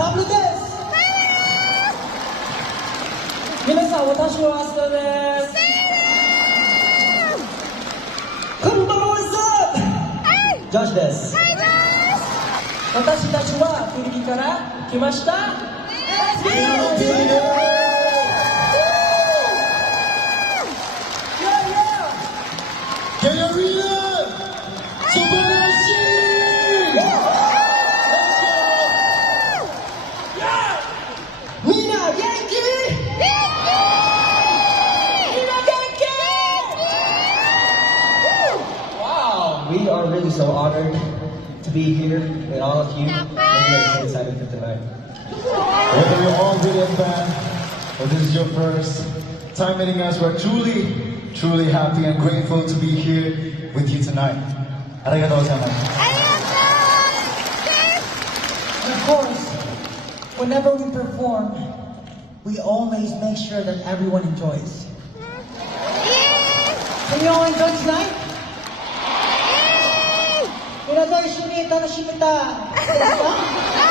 Pablo Des! 皆さん、私はアスカです。こんばんは、ジョシュです。私たちはフィリピンから来ました。ケリアリー素晴らしいみんな元気？Wow, we are really so honored to be here with all of you. And we are so excited for tonight. Whether you're already a fan or this is your first time meeting us, we're truly happy and grateful to be here with you tonight. Arigatou gozaimasu. And of course, whenever we perform, we always make sure that everyone enjoys. Can you all enjoy tonight? 皆さん一緒に楽しめたですか？